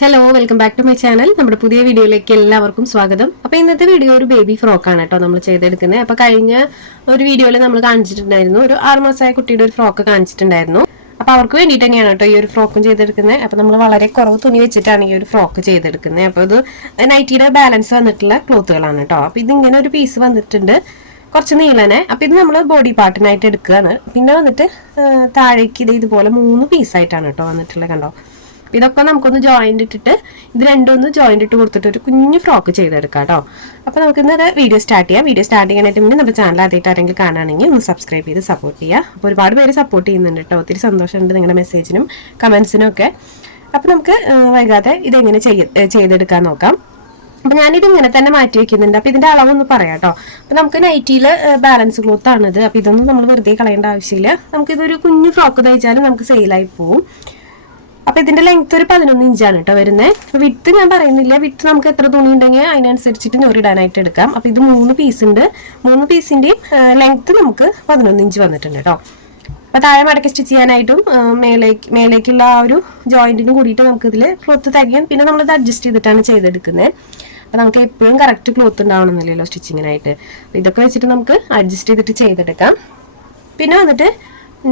Hello welcome back to my channel നമ്മുടെ പുതിയ വീഡിയോയിലേക്ക് എല്ലാവർക്കും സ്വാഗതം. അപ്പൊ ഇന്നത്തെ വീഡിയോ ഒരു ബേബി ഫ്രോക്കാണ് കേട്ടോ നമ്മൾ ചെയ്തെടുക്കുന്നത്. അപ്പൊ കഴിഞ്ഞ ഒരു വീഡിയോയിൽ നമ്മൾ കാണിച്ചിട്ടുണ്ടായിരുന്നു. ഒരു ആറ് മാസമായ കുട്ടിയുടെ ഒരു ഫ്രോക്ക് കാണിച്ചിട്ടുണ്ടായിരുന്നു. അപ്പൊ അവർക്ക് വേണ്ടിയിട്ട് തന്നെയാണ് കേട്ടോ ഈ ഒരു ഫ്രോക്കും ചെയ്തെടുക്കുന്നത്. അപ്പൊ നമ്മൾ വളരെ കുറവ് തുണി വെച്ചിട്ടാണ് ഈ ഒരു ഫ്രോക്ക് ചെയ്തെടുക്കുന്നത്. അപ്പൊ ഇത് നൈറ്റിയുടെ ബാലൻസ് വന്നിട്ടുള്ള ക്ലോത്തുകളാണ് കേട്ടോ. അപ്പൊ ഇതിങ്ങനെ ഒരു പീസ് വന്നിട്ടുണ്ട്. കുറച്ച് നീളനെ. അപ്പൊ ഇത് നമ്മൾ ബോഡി പാർട്ടിനായിട്ട് എടുക്കുകയാണ്. പിന്നെ വന്നിട്ട് താഴേക്ക് ഇത് ഇതുപോലെ മൂന്ന് പീസായിട്ടാണ് കേട്ടോ വന്നിട്ടുള്ളത് കണ്ടോ? ഇതൊക്കെ നമുക്കൊന്ന് ജോയിന്റ് ഇട്ടിട്ട് ഇത് രണ്ടും ഒന്ന് ജോയിന്റ് ഇട്ട് കൊടുത്തിട്ട് ഒരു കുഞ്ഞു ഫ്രോക്ക് ചെയ്തെടുക്കാം കേട്ടോ അപ്പൊ നമുക്ക് ഇന്ന് വീഡിയോ സ്റ്റാർട്ട് ചെയ്യാം. വീഡിയോ സ്റ്റാർട്ട് ചെയ്യാനായിട്ട് മുന്നേ നമ്മുടെ ചാനൽ ആദ്യമായിട്ട് ആരെങ്കിലും കാണുകയാണെങ്കിൽ ഒന്ന് സബ്സ്ക്രൈബ് ചെയ്ത് സപ്പോർട്ട് ചെയ്യുക. അപ്പോൾ ഒരുപാട് പേര് സപ്പോർട്ട് ചെയ്യുന്നുണ്ട് കേട്ടോ ഒത്തിരി സന്തോഷമുണ്ട് നിങ്ങളുടെ മെസ്സേജിനും കമന്റ്സിനും ഒക്കെ. അപ്പോൾ നമുക്ക് വൈകാതെ ഇതെങ്ങനെ ചെയ്തെടുക്കാൻ നോക്കാം. അപ്പൊ ഞാനിത് ഇങ്ങനെ തന്നെ മാറ്റി വെക്കുന്നുണ്ട്. അപ്പൊ ഇതിന്റെ അളവൊന്ന് പറയാം കേട്ടോ അപ്പൊ നമുക്ക് നൈറ്റിയിൽ ബാലൻസ് ക്ലോത്ത് ആണിത്. അപ്പൊ ഇതൊന്നും നമ്മൾ വെറുതെ കളയേണ്ട ആവശ്യമില്ല. നമുക്കിതൊരു കുഞ്ഞു ഫ്രോക്ക് തയ്ച്ചാലും നമുക്ക് സെയിലായി പോവും. അപ്പൊ ഇതിന്റെ ലെങ്ത് ഒരു പതിനൊന്ന് ഇഞ്ചാണ് കേട്ടോ വരുന്നത് വിട്ട് ഞാൻ പറയുന്നില്ല. വിട്ട് നമുക്ക് എത്ര തുണി ഉണ്ടെങ്കിൽ അതിനനുസരിച്ചിട്ട് ഞൊറിടാനായിട്ട് എടുക്കാം. അപ്പൊ ഇത് മൂന്ന് പീസ് ഉണ്ട്. മൂന്ന് പീസിന്റെയും ലെങ്ത് നമുക്ക് പതിനൊന്ന് ഇഞ്ച് വന്നിട്ടുണ്ട് കേട്ടോ അപ്പൊ താഴെ മടക്കി സ്റ്റിച്ച് ചെയ്യാനായിട്ടും മേലേക്ക് മേലേക്കുള്ള ആ ഒരു ജോയിന്റിനും കൂടിയിട്ട് നമുക്ക് ഇതിൽ ക്ലോത്ത് തികയും പിന്നെ നമ്മളിത് അഡ്ജസ്റ്റ് ചെയ്തിട്ടാണ് ചെയ്തെടുക്കുന്നത് അപ്പൊ നമുക്ക് എപ്പോഴും കറക്റ്റ് ക്ലോത്ത് ഉണ്ടാവണമെന്നില്ലല്ലോ സ്റ്റിച്ചിങ്ങിനായിട്ട് ഇതൊക്കെ വെച്ചിട്ട് നമുക്ക് അഡ്ജസ്റ്റ് ചെയ്തിട്ട് ചെയ്തെടുക്കാം. പിന്നെ വന്നിട്ട്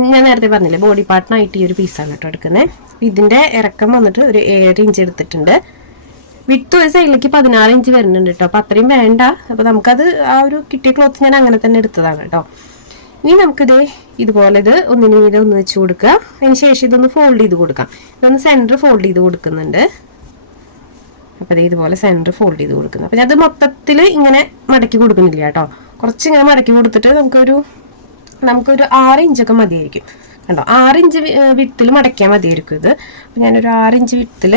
ഞാൻ നേരത്തെ പറഞ്ഞില്ലേ ബോഡി പാർട്ടിനായിട്ട് ഈ ഒരു പീസാണ് കേട്ടോ എടുക്കുന്നത് ഇതിന്റെ ഇറക്കം വന്നിട്ട് ഒരു ഏഴ് ഇഞ്ച് എടുത്തിട്ടുണ്ട്. വിത്ത് ഒരു സൈഡിലേക്ക് പതിനാറ് ഇഞ്ച് വരുന്നുണ്ട് കേട്ടോ. അപ്പോൾ അത്രയും വേണ്ട. അപ്പോൾ നമുക്കത് ആ ഒരു കിട്ടിയ ക്ലോത്ത് ഞാൻ അങ്ങനെ തന്നെ എടുത്തതാണ് കേട്ടോ. ഇനി നമുക്കിത് ഇതുപോലെ ഇത് ഒന്നിനു മീതെ ഒന്ന് വെച്ച് കൊടുക്കുക. അതിന് ശേഷം ഇതൊന്ന് ഫോൾഡ് ചെയ്ത് കൊടുക്കാം. ഇതൊന്ന് സെന്റർ ഫോൾഡ് ചെയ്ത് കൊടുക്കുന്നുണ്ട്. അപ്പോൾ ദേ ഇതുപോലെ സെന്റർ ഫോൾഡ് ചെയ്ത് കൊടുക്കുന്നു. അപ്പം അത് മൊത്തത്തിൽ ഇങ്ങനെ മടക്കി കൊടുക്കുന്നില്ല കേട്ടോ. കുറച്ച് ഇങ്ങനെ മടക്കി കൊടുത്തിട്ട് നമുക്കൊരു നമുക്കൊരു ആറ് ഇഞ്ചൊക്കെ മതിയായിരിക്കും. കണ്ടോ? ആറ് ഇഞ്ച് വിത്തിൽ മടക്കിയാൽ മതിയായിരിക്കും ഇത്. അപ്പം ഞാനൊരു ആറ് ഇഞ്ച് വിത്തിൽ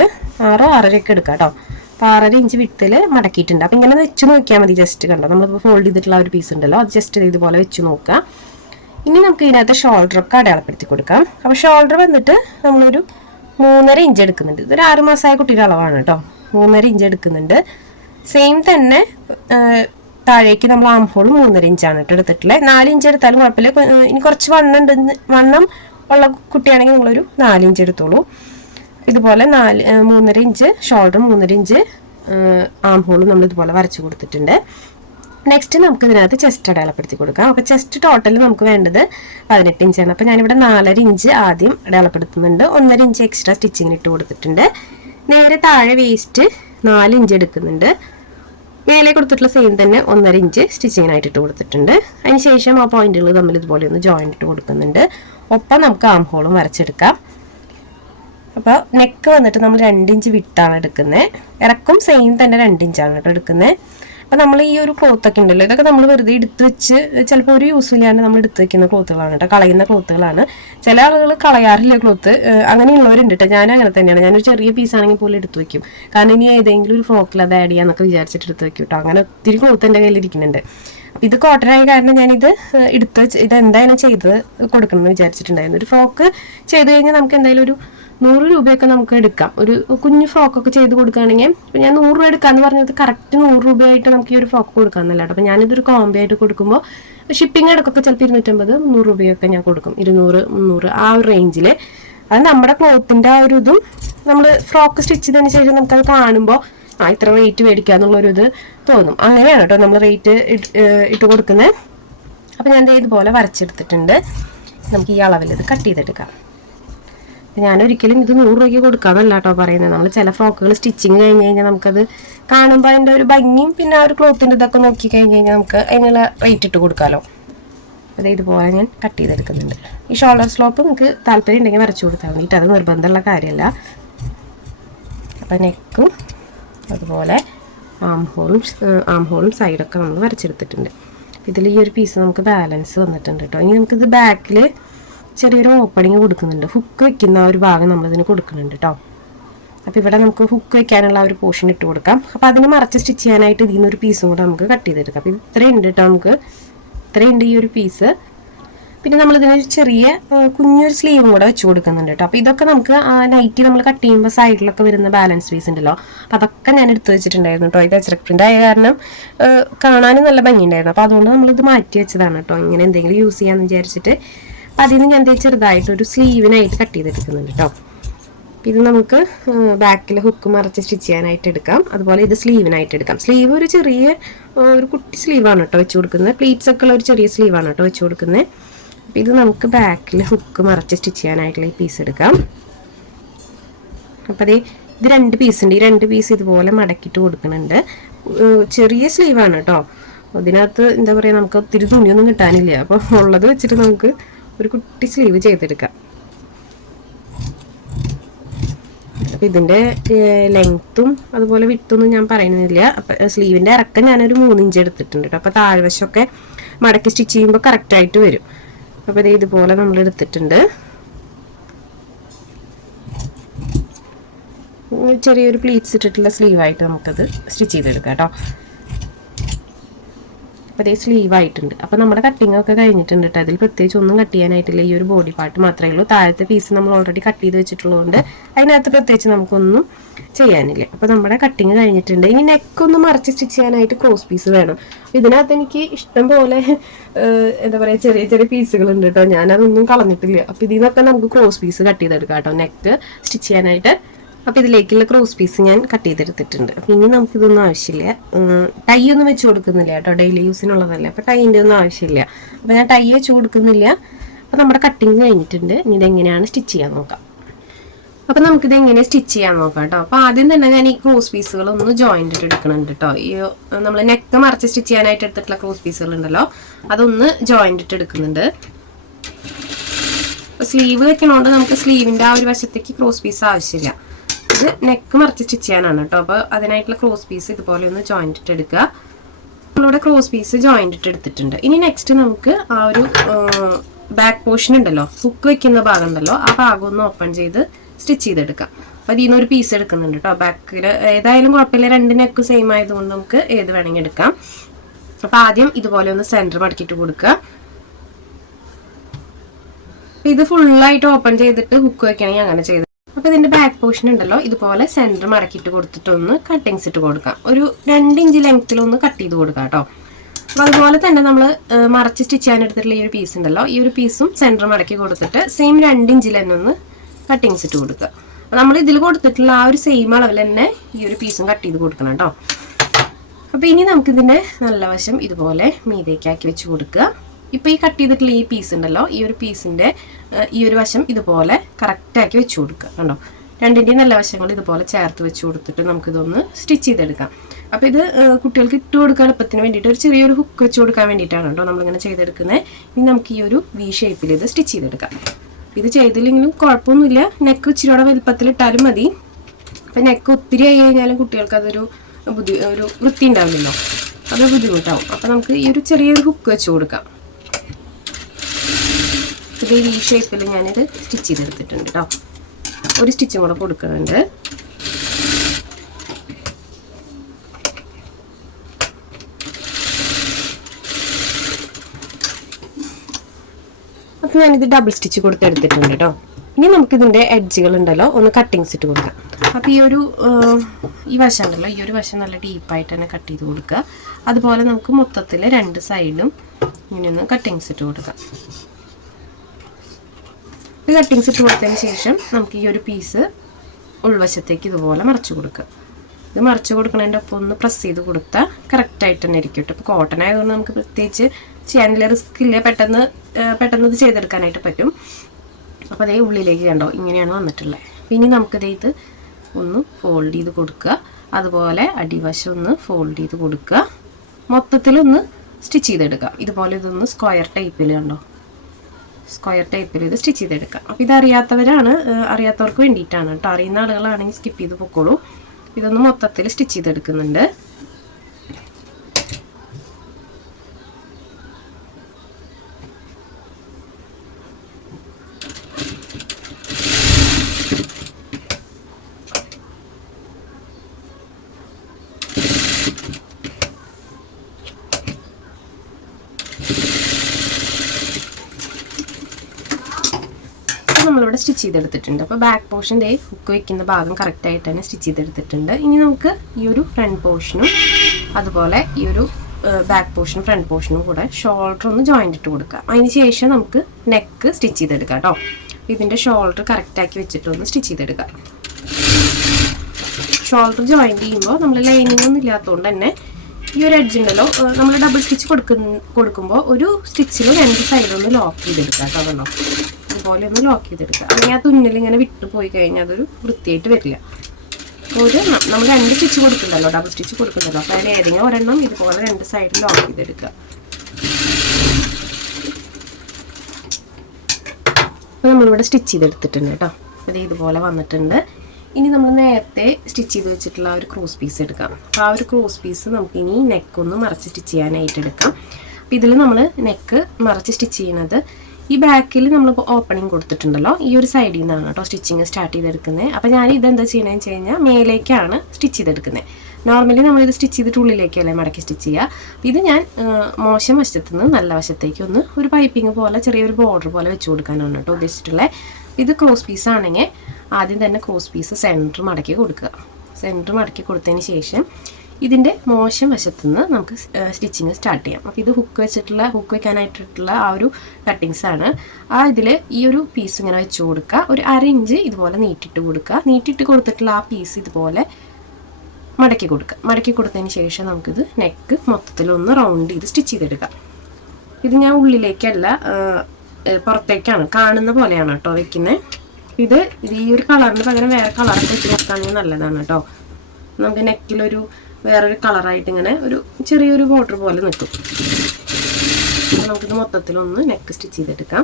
ആറോ ആറരയൊക്കെ എടുക്കാം കേട്ടോ. അപ്പോൾ ആറര ഇഞ്ച് വിട്ടിൽ മടക്കിയിട്ടുണ്ട്. അപ്പം ഇങ്ങനെ വെച്ച് നോക്കിയാൽ മതി ജസ്റ്റ് കണ്ടോ? നമ്മളിപ്പോൾ ഫോൾഡ് ചെയ്തിട്ടുള്ള ഒരു പീസ് ഉണ്ടല്ലോ. അത് ജസ്റ്റ് ഇതുപോലെ വെച്ച് നോക്കുക ഇനി നമുക്ക് ഇതിനകത്ത് ഷോൾഡർ ഒക്കെ അടയാളപ്പെടുത്തി കൊടുക്കാം. അപ്പോൾ ഷോൾഡർ വന്നിട്ട് നമ്മളൊരു മൂന്നര ഇഞ്ച് എടുക്കുന്നുണ്ട്. ഇതൊരു ആറ് മാസമായ കുട്ടിയുടെ അളവാണ് കേട്ടോ. മൂന്നര ഇഞ്ച് എടുക്കുന്നുണ്ട്. സെയിം തന്നെ താഴേക്ക് നമ്മൾ ആം ഹോൾ മൂന്നര ഇഞ്ചാണ് കേട്ടോ എടുത്തിട്ടുള്ളത് നാല് ഇഞ്ച് എടുത്താലും കുഴപ്പമില്ല. ഇനി കുറച്ച് വണ്ണം ഉണ്ട് വണ്ണം ഉള്ള കുട്ടിയാണെങ്കിൽ നിങ്ങളൊരു നാല് ഇഞ്ച് എടുത്തോളൂ. ഇതുപോലെ നാല് മൂന്നര ഇഞ്ച് ഷോൾഡർ മൂന്നര ഇഞ്ച് ആം ഹോളും നമ്മൾ ഇതുപോലെ വരച്ചു കൊടുത്തിട്ടുണ്ട്. നെക്സ്റ്റ് നമുക്ക് ഇതിനകത്ത് ചെസ്റ്റ് അടയാളപ്പെടുത്തി കൊടുക്കാം. അപ്പോൾ ചെസ്റ്റ് ടോട്ടൽ നമുക്ക് വേണ്ടത് പതിനെട്ട് ഇഞ്ചാണ് അപ്പോൾ ഞാനിവിടെ നാലര ഇഞ്ച് ആദ്യം അടയാളപ്പെടുത്തുന്നുണ്ട്. ഒന്നര ഇഞ്ച് എക്സ്ട്രാ സ്റ്റിച്ചിങ്ങിന് ഇട്ട് കൊടുത്തിട്ടുണ്ട്. നേരെ താഴെ വേസ്റ്റ് നാല് ഇഞ്ച് എടുക്കുന്നുണ്ട്. മേലെ കൊടുത്തിട്ടുള്ള സെയിം തന്നെ ഒന്നര ഇഞ്ച് സ്റ്റിച്ചിങ്ങിനായിട്ട് ഇട്ട് കൊടുത്തിട്ടുണ്ട്. അതിന് ശേഷം ആ പോയിന്റുകൾ തമ്മിൽ ഇതുപോലെ ഒന്ന് ജോയിന്റ് ഇട്ട് കൊടുക്കുന്നുണ്ട്. ഒപ്പം നമുക്ക് ആം ഹോളും വരച്ചെടുക്കാം. അപ്പോൾ നെക്ക് വന്നിട്ട് നമ്മൾ രണ്ട് ഇഞ്ച് വിട്ടാണ് എടുക്കുന്നത് ഇറക്കും സെയിം തന്നെ രണ്ട് ഇഞ്ചാണ് കേട്ടോ എടുക്കുന്നത് അപ്പോൾ നമ്മൾ ഈ ഒരു ക്ലോത്തൊക്കെ ഉണ്ടല്ലോ ഇതൊക്കെ നമ്മൾ വെറുതെ എടുത്ത് വെച്ച് ചിലപ്പോൾ ഒരു യൂസ് ഇല്ലാണ്ട് നമ്മൾ എടുത്ത് വെക്കുന്ന ക്ലോത്തുകളാണ് കേട്ടോ കളയുന്ന ക്ലോത്തുകളാണ് ചില ആളുകൾ കളയാറില്ല ക്ലോത്ത് അങ്ങനെയുള്ളവരുണ്ട് കേട്ടോ ഞാൻ അങ്ങനെ തന്നെയാണ്. ഞാനൊരു ചെറിയ പീസാണെങ്കിൽ പോലും എടുത്ത് വെക്കും. കാരണം ഇനി ഏതെങ്കിലും ഒരു ഫ്രോക്കിൽ അത് ആഡ് ചെയ്യാന്നൊക്കെ വിചാരിച്ചിട്ട് എടുത്ത് വെക്കും കേട്ടോ. അങ്ങനെ ഒത്തിരി ക്ലോത്ത് എന്റെ കയ്യിൽ ഇരിക്കുന്നുണ്ട്. ഇത് കോട്ടൺ ആയ കാരണം ഞാനിത് എടുത്ത് ഇത് എന്തായാലും ചെയ്ത് കൊടുക്കണം എന്ന് വിചാരിച്ചിട്ടുണ്ടായിരുന്നു. ഒരു ഫ്രോക്ക് ചെയ്ത് കഴിഞ്ഞാൽ നമുക്ക് എന്തായാലും ഒരു നൂറ് രൂപയൊക്കെ നമുക്ക് എടുക്കാം. ഒരു കുഞ്ഞു ഫ്രോക്കൊക്കെ ചെയ്ത് കൊടുക്കുകയാണെങ്കിൽ ഇപ്പം ഞാൻ നൂറ് രൂപ എടുക്കാന്ന് പറഞ്ഞത് കറക്റ്റ് നൂറ് രൂപയായിട്ട് നമുക്ക് ഈ ഒരു ഫ്രോക്ക് കൊടുക്കാമെന്നല്ല കേട്ടോ അപ്പം ഞാനിതൊരു കോംബോ ആയിട്ട് കൊടുക്കുമ്പോൾ ഷിപ്പിംഗ് അടക്കമൊക്കെ ചിലപ്പോൾ ഇരുന്നൂറ്റമ്പത് മുന്നൂറ് രൂപയൊക്കെ ഞാൻ കൊടുക്കും. ഇരുന്നൂറ് മുന്നൂറ് ആ ഒരു റേഞ്ചിൽ അത് നമ്മുടെ ക്ലോത്തിന്റെ ആ ഒരു ഇതും നമ്മൾ ഫ്രോക്ക് സ്റ്റിച്ച് ചെയ്തതിന് ശേഷം നമുക്കത് കാണുമ്പോൾ ആ ഇത്ര റേറ്റ് മേടിക്കുക എന്നുള്ളൊരു ഇത് തോന്നും. അങ്ങനെയാണ് കേട്ടോ നമ്മൾ റേറ്റ് ഇട്ട് കൊടുക്കുന്നത്. അപ്പം ഞാൻ ഇതുപോലെ വരച്ചെടുത്തിട്ടുണ്ട്. നമുക്ക് ഈ അളവിൽ ഇത് കട്ട് ചെയ്തെടുക്കാം. ഞാൻ ഒരിക്കലും ഇത് നൂറ് രൂപയ്ക്ക് കൊടുക്കാമെന്നല്ല കേട്ടോ പറയുന്നത്. നമ്മൾ ചില ഫ്രോക്കുകൾ സ്റ്റിച്ചിങ് കഴിഞ്ഞ് കഴിഞ്ഞാൽ നമുക്കത് കാണുമ്പോൾ അതിന്റെ ഒരു ഭംഗിയും പിന്നെ ആ ഒരു ക്ലോത്തിന്റെ ഇതൊക്കെ നോക്കി കഴിഞ്ഞ് കഴിഞ്ഞാൽ നമുക്ക് അതിനുള്ള റേറ്റ് ഇട്ട് കൊടുക്കാമല്ലോ അത് ഇതുപോലെ ഞാൻ കട്ട് ചെയ്തെടുക്കുന്നുണ്ട്. ഈ ഷോൾഡർ സ്ലോപ്പ് നിങ്ങൾക്ക് താല്പര്യം ഉണ്ടെങ്കിൽ വരച്ചു കൊടുത്താൽ മതി. അത് നിർബന്ധമുള്ള കാര്യമല്ല. അപ്പം നെക്കും അതുപോലെ ആം ഹോളും ആം ഹോളും സൈഡൊക്കെ നമ്മൾ വരച്ചെടുത്തിട്ടുണ്ട്. ഇതിൽ ഈ ഒരു പീസ് നമുക്ക് ബാലൻസ് വന്നിട്ടുണ്ട് കേട്ടോ. ഇനി നമുക്കിത് ബാക്കിൽ ചെറിയൊരു ഓപ്പണിങ് കൊടുക്കുന്നുണ്ട്. ഹുക്ക് വെക്കുന്ന ആ ഒരു ഭാഗം നമ്മളിതിന് കൊടുക്കുന്നുണ്ട് കേട്ടോ അപ്പോൾ ഇവിടെ നമുക്ക് ഹുക്ക് വയ്ക്കാനുള്ള ഒരു പോർഷൻ ഇട്ട് കൊടുക്കാം. അപ്പോൾ അതിന് മറച്ച് സ്റ്റിച്ച് ചെയ്യാനായിട്ട് ഇതിൽ നിന്നൊരു പീസും കൂടെ നമുക്ക് കട്ട് ചെയ്തെടുക്കാം. അപ്പോൾ ഇത്രയും ഉണ്ട് കേട്ടോ നമുക്ക്. ഇത്രയുണ്ട് ഈ ഒരു പീസ് പിന്നെ നമ്മൾ ഇതിന് ചെറിയ കുഞ്ഞൊരു സ്ലീവും കൂടെ വെച്ച് കൊടുക്കുന്നുണ്ട് കേട്ടോ അപ്പോൾ ഇതൊക്കെ നമുക്ക് നൈറ്റി നമ്മൾ കട്ട് ചെയ്യുമ്പോൾ സൈഡിലൊക്കെ വരുന്ന ബാലൻസ് പീസ് ഉണ്ടല്ലോ. അപ്പോൾ അതൊക്കെ ഞാൻ എടുത്ത് വെച്ചിട്ടുണ്ടായിരുന്നു കേട്ടോ ഇത് എച്ചറക് പ്രിന്റ് ആയ കാരണം കാണാനും നല്ല ഭംഗിയുണ്ടായിരുന്നു. അപ്പോൾ അതുകൊണ്ട് നമ്മളിത് മാറ്റി വെച്ചതാണ് കേട്ടോ ഇങ്ങനെ എന്തെങ്കിലും യൂസ് ചെയ്യാമെന്ന് വിചാരിച്ചിട്ട് അപ്പം അതിൽ നിന്ന് ഞാൻ ദേ ചെറുതായിട്ട് ഒരു സ്ലീവിനായിട്ട് കട്ട് ചെയ്തെടുക്കുന്നുണ്ട് കേട്ടോ ഇത് നമുക്ക് ബാക്കിൽ ഹുക്ക് മറച്ച് സ്റ്റിച്ച് ചെയ്യാനായിട്ട് എടുക്കാം. അതുപോലെ ഇത് സ്ലീവിനായിട്ട് എടുക്കാം. സ്ലീവ് ഒരു ചെറിയ ഒരു കുട്ടി സ്ലീവാണ് കേട്ടോ വെച്ച് കൊടുക്കുന്നത്. പ്ലീറ്റ്സ് ഒക്കെ ഉള്ള ഒരു ചെറിയ സ്ലീവാണ് കേട്ടോ വെച്ച് കൊടുക്കുന്നത്. അപ്പോൾ ഇത് നമുക്ക് ബാക്കിൽ ഹുക്ക് മറച്ച് സ്റ്റിച്ച് ചെയ്യാനായിട്ടുള്ള ഈ പീസ് എടുക്കാം. അപ്പോൾ അതേ ഇത് രണ്ട് പീസ് ഉണ്ട്. ഈ രണ്ട് പീസ് ഇതുപോലെ മടക്കിയിട്ട് കൊടുക്കുന്നുണ്ട്. ചെറിയ സ്ലീവാണ് കേട്ടോ അതിനകത്ത് എന്താ പറയുക നമുക്ക് ഒത്തിരി തുണിയൊന്നും കിട്ടാനില്ല. അപ്പോൾ ഉള്ളത് വെച്ചിട്ട് നമുക്ക് ഒരു കുട്ടി സ്ലീവ് ചെയ്തെടുക്കാം. അപ്പം ഇതിന്റെ ലെങ്ത്തും അതുപോലെ വിട്ടൊന്നും ഞാൻ പറയുന്നില്ല. അപ്പം സ്ലീവിന്റെ ഇറക്കം ഞാനൊരു മൂന്ന് ഇഞ്ച് എടുത്തിട്ടുണ്ട് കേട്ടോ. അപ്പോൾ താഴ്വശമൊക്കെ മടക്കി സ്റ്റിച്ച് ചെയ്യുമ്പോൾ കറക്റ്റായിട്ട് വരും. അപ്പോൾ ഇത് ഇതുപോലെ നമ്മൾ എടുത്തിട്ടുണ്ട്. ചെറിയൊരു പ്ലീറ്റ്സ് ഇട്ടിട്ടുള്ള സ്ലീവായിട്ട് നമുക്കത് സ്റ്റിച്ച് ചെയ്തെടുക്കാം കേട്ടോ. അപ്പോൾ സ്ലീവ് ആയിട്ടുണ്ട്. അപ്പോൾ നമ്മുടെ കട്ടിംഗ് ഒക്കെ കഴിഞ്ഞിട്ടുണ്ട് കേട്ടോ അതിൽ പ്രത്യേകിച്ച് ഒന്നും കട്ട് ചെയ്യാനായിട്ടില്ല. ഈ ഒരു ബോഡി പാർട്ട് മാത്രമേ ഉള്ളൂ. താഴത്തെ പീസ് നമ്മൾ ഓൾറെഡി കട്ട് ചെയ്ത് വെച്ചിട്ടുള്ളതുകൊണ്ട് അതിനകത്ത് പ്രത്യേകിച്ച് നമുക്കൊന്നും ചെയ്യാനില്ല. അപ്പോൾ നമ്മുടെ കട്ടിങ് കഴിഞ്ഞിട്ടുണ്ട്. ഇനി നെക്ക് ഒന്ന് മറച്ച് സ്റ്റിച്ച് ചെയ്യാനായിട്ട് ക്രോസ് പീസ് വേണം. ഇതിനകത്ത് എനിക്ക് ഇഷ്ടം പോലെ എന്താ പറയുക ചെറിയ ചെറിയ പീസുകൾ ഉണ്ട് കേട്ടോ ഞാനതൊന്നും കളഞ്ഞിട്ടില്ല. അപ്പോൾ ഇതിൽ നിന്നൊക്കെ നമുക്ക് ക്രോസ് പീസ് കട്ട് ചെയ്തെടുക്കാം കേട്ടോ നെക്ക് സ്റ്റിച്ച് ചെയ്യാനായിട്ട് അപ്പോൾ ഇതിലേക്കുള്ള ക്രോസ് പീസ് ഞാൻ കട്ട് ചെയ്തെടുത്തിട്ടുണ്ട്. അപ്പോൾ ഇനി നമുക്കിതൊന്നും ആവശ്യമില്ല. ടൈ ഒന്നും വെച്ച് കൊടുക്കുന്നില്ല കേട്ടോ. ഡെയിലി യൂസിനുള്ളതല്ലേ അപ്പോൾ ടൈന്റെ ഒന്നും ആവശ്യമില്ല. അപ്പോൾ ഞാൻ ടൈ വെച്ച് കൊടുക്കുന്നില്ല. അപ്പോൾ നമ്മുടെ കട്ടിങ് കഴിഞ്ഞിട്ടുണ്ട്. ഇനി ഇതെങ്ങനെയാണ് സ്റ്റിച്ച് ചെയ്യാൻ നോക്കാം. അപ്പോൾ നമുക്കിത് എങ്ങനെ സ്റ്റിച്ച് ചെയ്യാൻ നോക്കാം കേട്ടോ. അപ്പോൾ ആദ്യം തന്നെ ഞാൻ ഈ ക്രോസ് പീസുകളൊന്ന് ജോയിന്റ് ജോയിന്റ് എടുക്കുന്നുണ്ട് കേട്ടോ. ഈ നമ്മൾ നെക്ക് മറച്ച് സ്റ്റിച്ച് ചെയ്യാനായിട്ട് എടുത്തിട്ടുള്ള ക്രോസ് പീസുകൾ ഉണ്ടല്ലോ. അതൊന്ന് ഇട്ട് എടുക്കുന്നുണ്ട്. സ്ലീവ് വെക്കണോണ്ട് നമുക്ക് സ്ലീവിന്റെ ആ ഒരു വശത്തേക്ക് ക്രോസ് പീസ് ആവശ്യമില്ല. ഇത് നെക്ക് മറിച്ച് സ്റ്റിച്ച് ചെയ്യാനാണ് കേട്ടോ. അപ്പോൾ അതിനായിട്ടുള്ള ക്രോസ് പീസ് ഇതുപോലെ ഒന്ന് ജോയിന്റ് ഇട്ട് എടുക്കുക. നമ്മളിവിടെ ക്രോസ് പീസ് ജോയിന്റ് ഇട്ട് എടുത്തിട്ടുണ്ട്. ഇനി നെക്സ്റ്റ് നമുക്ക് ആ ഒരു ബാക്ക് പോർഷൻ ഉണ്ടല്ലോ. ഹുക്ക് വെക്കുന്ന ഭാഗം ഉണ്ടല്ലോ. ആ ഭാഗം ഒന്ന് ഓപ്പൺ ചെയ്ത് സ്റ്റിച്ച് ചെയ്തെടുക്കാം. അപ്പോൾ അതിൽ നിന്ന് ഒരു പീസ് എടുക്കുന്നുണ്ട് കേട്ടോ. ബാക്കിൽ ഏതായാലും കുഴപ്പമില്ല. രണ്ട് നെക്ക് സെയിം ആയതുകൊണ്ട് നമുക്ക് ഏത് വേണമെങ്കിൽ എടുക്കാം. അപ്പോൾ ആദ്യം ഇതുപോലെ ഒന്ന് സെന്റർ മടക്കിയിട്ട് കൊടുക്കുക. ഇത് ഫുള്ളായിട്ട് ഓപ്പൺ ചെയ്തിട്ട് ഹുക്ക് വെക്കണമെങ്കിൽ അങ്ങനെ ചെയ്ത് അപ്പൊ ഇതിന്റെ ബാക്ക് പോർഷൻ ഉണ്ടല്ലോ ഇതുപോലെ സെന്റർ മടക്കിയിട്ട് കൊടുത്തിട്ടൊന്ന് കട്ടിങ്സ് ഇട്ട് കൊടുക്കാം. ഒരു രണ്ട് ഇഞ്ച് ലെങ്ത്തിൽ കട്ട് ചെയ്ത് കൊടുക്കാം കേട്ടോ. അപ്പോൾ അതുപോലെ തന്നെ നമ്മൾ മറച്ച് സ്റ്റിച്ച് ചെയ്യാൻ എടുത്തിട്ടുള്ള ഈ ഒരു പീസ് ഉണ്ടല്ലോ ഈ ഒരു പീസും സെന്റർ മടക്കി കൊടുത്തിട്ട് സെയിം രണ്ട് ഇഞ്ചിൽ തന്നെ ഒന്ന് കട്ടിങ്സ് ഇട്ട് കൊടുക്കുക. അപ്പോൾ നമ്മൾ ഇതിൽ കൊടുത്തിട്ടുള്ള ആ ഒരു സെയിം അളവിൽ തന്നെ ഈ ഒരു പീസും കട്ട് ചെയ്ത് കൊടുക്കണം കേട്ടോ. അപ്പോൾ ഇനി നമുക്കിതിന്റെ നല്ല വശം ഇതുപോലെ മീതേക്കാക്കി വെച്ച് കൊടുക്കുക. ഇപ്പൊ ഈ കട്ട് ചെയ്തിട്ടുള്ള ഈ പീസ് ഉണ്ടല്ലോ ഈ ഒരു പീസിന്റെ ഈ ഒരു വശം ഇതുപോലെ കറക്റ്റ് ആക്കി വെച്ച് കൊടുക്കുക കണ്ടോ? രണ്ടിന്റെയും നല്ല വശങ്ങൾ ഇതുപോലെ ചേർത്ത് വെച്ച് കൊടുത്തിട്ട് നമുക്കിതൊന്ന് സ്റ്റിച്ച് ചെയ്തെടുക്കാം. അപ്പോൾ ഇത് കുട്ടികൾക്ക് ഇട്ട് കൊടുക്കാൻ എളുപ്പത്തിന് വേണ്ടിയിട്ട് ഒരു ചെറിയൊരു ഹുക്ക് വെച്ച് കൊടുക്കാൻ വേണ്ടിയിട്ടാണ് കേട്ടോ നമ്മളിങ്ങനെ ചെയ്തെടുക്കുന്നത്. ഇനി നമുക്ക് ഈ ഒരു വി ഷേപ്പിൽ ഇത് സ്റ്റിച്ച് ചെയ്തെടുക്കാം. ഇത് ചെയ്തില്ലെങ്കിലും കുഴപ്പമൊന്നുമില്ല. നെക്ക് ഇച്ചിരിയോടെ വലുപ്പത്തിൽ ഇട്ടാലും മതി. അപ്പം നെക്ക് ഒത്തിരി ആയി കഴിഞ്ഞാലും കുട്ടികൾക്ക് അതൊരു ബുദ്ധി ഒരു വൃത്തി ഉണ്ടാവില്ലല്ലോ അത് ബുദ്ധിമുട്ടാവും. അപ്പോൾ നമുക്ക് ഈ ഒരു ചെറിയൊരു ഹുക്ക് വെച്ച് കൊടുക്കാം. ഇത് ഈ ഷേപ്പിൽ ഞാനിത് സ്റ്റിച്ച് ചെയ്തെടുത്തിട്ടുണ്ട് കേട്ടോ ഒരു സ്റ്റിച്ചും കൂടെ കൊടുക്കുന്നുണ്ട്. അപ്പം ഞാനിത് ഡബിൾ സ്റ്റിച്ച് കൊടുത്തെടുത്തിട്ടുണ്ട് കേട്ടോ ഇനി നമുക്കിതിന്റെ എഡ്ജുകൾ ഉണ്ടല്ലോ ഒന്ന് കട്ടിങ്സ് ഇട്ട് കൊടുക്കാം. അപ്പോൾ ഈ ഒരു ഈ വശം ഉണ്ടല്ലോ ഈ ഒരു വശം നല്ല ഡീപ്പായിട്ട് തന്നെ കട്ട് ചെയ്ത് കൊടുക്കുക. അതുപോലെ നമുക്ക് മൊത്തത്തിൽ രണ്ട് സൈഡും ഇങ്ങനെയൊന്ന് കട്ടിങ്സ് ഇട്ട് കൊടുക്കാം. കട്ടിങ്സ് ഇട്ട് കൊടുത്തതിന് ശേഷം നമുക്ക് ഈ ഒരു പീസ് ഉൾവശത്തേക്ക് ഇതുപോലെ മറച്ചു കൊടുക്കുക. ഇത് മറിച്ച് കൊടുക്കുന്നതിന്റെ ഒപ്പം ഒന്ന് പ്രസ് ചെയ്ത് കൊടുത്താൽ കറക്റ്റായിട്ട് തന്നെ ഇരിക്കും കേട്ടോ ഇപ്പോൾ കോട്ടൺ ആയതുകൊണ്ട് നമുക്ക് പ്രത്യേകിച്ച് ചെയ്യാനില്ല റിസ്ക് ഇല്ല? പെട്ടെന്ന് പെട്ടെന്ന് ഇത് ചെയ്തെടുക്കാനായിട്ട് പറ്റും. അപ്പോൾ അതേ ഉള്ളിലേക്ക് കണ്ടോ? ഇങ്ങനെയാണ് വന്നിട്ടുള്ളത് ഇനി നമുക്കിതേ ഇത് ഒന്ന് ഫോൾഡ് ചെയ്ത് കൊടുക്കുക. അതുപോലെ അടിവശം ഒന്ന് ഫോൾഡ് ചെയ്ത് കൊടുക്കുക. മൊത്തത്തിലൊന്ന് സ്റ്റിച്ച് ചെയ്തെടുക്കാം ഇതുപോലെ ഇതൊന്ന് സ്ക്വയർ ടൈപ്പിൽ കണ്ടോ? സ്ക്വയർ ടൈപ്പിൽ ഇത് സ്റ്റിച്ച് ചെയ്തെടുക്കാം. അപ്പോൾ അറിയാത്തവരാണ് അറിയാത്തവർക്ക് വേണ്ടിയിട്ടാണ് കേട്ടോ. അറിയുന്ന ആളുകളാണെങ്കിൽ സ്കിപ്പ് ചെയ്ത് പൊക്കോളൂ. ഇതൊന്ന് മൊത്തത്തിൽ സ്റ്റിച്ച് ചെയ്തെടുക്കുന്നുണ്ട് ഇത് നമ്മളിവിടെ സ്റ്റിച്ച് ചെയ്തെടുത്തിട്ടുണ്ട്. അപ്പോൾ ബാക്ക് പോർഷന്റെ ഹുക്ക് വെക്കുന്ന ഭാഗം കറക്റ്റായിട്ട് തന്നെ സ്റ്റിച്ച് ചെയ്തെടുത്തിട്ടുണ്ട്. ഇനി നമുക്ക് ഈ ഒരു ഫ്രണ്ട് പോർഷനും അതുപോലെ ഈ ഒരു ബാക്ക് പോർഷനും ഫ്രണ്ട് പോർഷനും കൂടെ ഷോൾഡർ ഒന്ന് ജോയിന്റ് ഇട്ട് കൊടുക്കുക. അതിന് ശേഷം നമുക്ക് നെക്ക് സ്റ്റിച്ച് ചെയ്തെടുക്കാം കേട്ടോ. ഇതിന്റെ ഷോൾഡർ കറക്റ്റാക്കി വെച്ചിട്ട് ഒന്ന് സ്റ്റിച്ച് ചെയ്തെടുക്കാം. ഷോൾഡർ ജോയിൻ ചെയ്യുമ്പോൾ നമ്മൾ ലൈനിങ് ഒന്നും ഇല്ലാത്തതുകൊണ്ട് തന്നെ ഈ ഒരു എഡ്ജ് ഉണ്ടല്ലോ നമ്മൾ ഡബിൾ സ്റ്റിച്ച് കൊടുക്കുന്ന കൊടുക്കുമ്പോൾ ഒരു സ്റ്റിച്ചിൽ രണ്ട് സൈഡൊന്ന് ലോക്ക് ചെയ്തെടുക്കാം കേട്ടോ അതുപോലെ ഒന്ന് ലോക്ക് ചെയ്തെടുക്കുക. അല്ലെങ്കിൽ ആ തുന്നൽ ഇങ്ങനെ വിട്ടു പോയി കഴിഞ്ഞാൽ അതൊരു വൃത്തിയായിട്ട് വരില്ല. ഒരു നമ്മൾ രണ്ട് സ്റ്റിച്ച് കൊടുക്കുന്നുണ്ടല്ലോ ഡബിൾ സ്റ്റിച്ച് കൊടുക്കുന്നുണ്ടല്ലോ. അപ്പോൾ അതിൽ ഏതെങ്കിലും ഒരെണ്ണം ഇതുപോലെ രണ്ട് സൈഡിൽ ലോക്ക് ചെയ്തെടുക്കുക. അപ്പോൾ നമ്മളിവിടെ സ്റ്റിച്ച് ചെയ്തെടുത്തിട്ടുണ്ട് കേട്ടോ. അത് ഇതുപോലെ വന്നിട്ടുണ്ട്. ഇനി നമ്മൾ നേരത്തെ സ്റ്റിച്ച് ചെയ്ത് വെച്ചിട്ടുള്ള ആ ഒരു ക്രോസ് പീസ് എടുക്കാം. അപ്പോൾ ആ ഒരു ക്രോസ് പീസ് നമുക്കിനി നെക്കൊന്ന് മറച്ച് സ്റ്റിച്ച് ചെയ്യാനായിട്ട് എടുക്കാം. അപ്പോൾ ഇതിൽ നമ്മൾ നെക്ക് മറച്ച് സ്റ്റിച്ച് ചെയ്യുന്നത് ഈ ബാക്കിൽ നമ്മൾ ഓപ്പണിങ് കൊടുത്തിട്ടുണ്ടല്ലോ ഈ ഒരു സൈഡിൽ നിന്നാണ് കേട്ടോ സ്റ്റിച്ചിങ് സ്റ്റാർട്ട് ചെയ്തെടുക്കുന്നത് അപ്പോൾ ഞാൻ ഇതെന്താ ചെയ്യണമെന്ന് വെച്ച് കഴിഞ്ഞാൽ മേലേക്കാണ് സ്റ്റിച്ച് ചെയ്തെടുക്കുന്നത് നോർമലി നമ്മൾ ഇത് സ്റ്റിച്ച് ചെയ്തിട്ട് ഉള്ളിലേക്കല്ലേ മടക്കി സ്റ്റിച്ച് ചെയ്യുക ഇത് ഞാൻ മോശം വശത്ത് നിന്ന് നല്ല വശത്തേക്ക് ഒന്ന് ഒരു പൈപ്പിംഗ് പോലെ ചെറിയൊരു ബോർഡർ പോലെ വെച്ച് കൊടുക്കാനാണ് കേട്ടോ ഉദ്ദേശിച്ചിട്ടുള്ളത് ഇത് ക്രോസ് പീസ് ആണെങ്കിൽ ആദ്യം തന്നെ ക്രോസ് പീസ് സെന്റർ മടക്കി കൊടുക്കുക. സെന്റർ മടക്കി കൊടുത്തതിന് ശേഷം ഇതിന്റെ മോശം വശത്തു നിന്ന് നമുക്ക് സ്റ്റിച്ചിങ് സ്റ്റാർട്ട് ചെയ്യാം. അപ്പോൾ ഇത് ഹുക്ക് വെച്ചിട്ടുള്ള ഹുക്ക് വെക്കാനായിട്ടുള്ള ആ ഒരു കട്ടിങ്സ് ആണ്. ആ ഇതിൽ ഈ ഒരു പീസ് ഇങ്ങനെ വെച്ച് കൊടുക്കുക. ഒരു അര ഇഞ്ച് ഇതുപോലെ നീട്ടിട്ട് കൊടുക്കുക. നീട്ടിട്ട് കൊടുത്തിട്ടുള്ള ആ പീസ് ഇതുപോലെ മടക്കി കൊടുക്കുക. മടക്കി കൊടുത്തതിന് ശേഷം നമുക്കിത് നെക്ക് മൊത്തത്തിലൊന്ന് റൗണ്ട് ചെയ്ത് സ്റ്റിച്ച് ചെയ്തെടുക്കാം ഇത് ഞാൻ ഉള്ളിലേക്കല്ല പുറത്തേക്കാണ്. കാണുന്ന പോലെയാണ് കേട്ടോ വെക്കുന്നത് ഇത് ഇത് ഈ ഒരു കളറിന് പകരം വേറെ കളറൊക്കെ വെച്ച് കൊടുക്കുകയാണെങ്കിൽ നല്ലതാണ് കേട്ടോ. നമുക്ക് നെക്കിലൊരു വേറൊരു കളറായിട്ട് ഇങ്ങനെ ഒരു ചെറിയൊരു ബോർഡർ പോലെ നിൽക്കും. നമുക്കിത് മൊത്തത്തിലൊന്ന് നെക്ക് സ്റ്റിച്ച് ചെയ്തെടുക്കാം.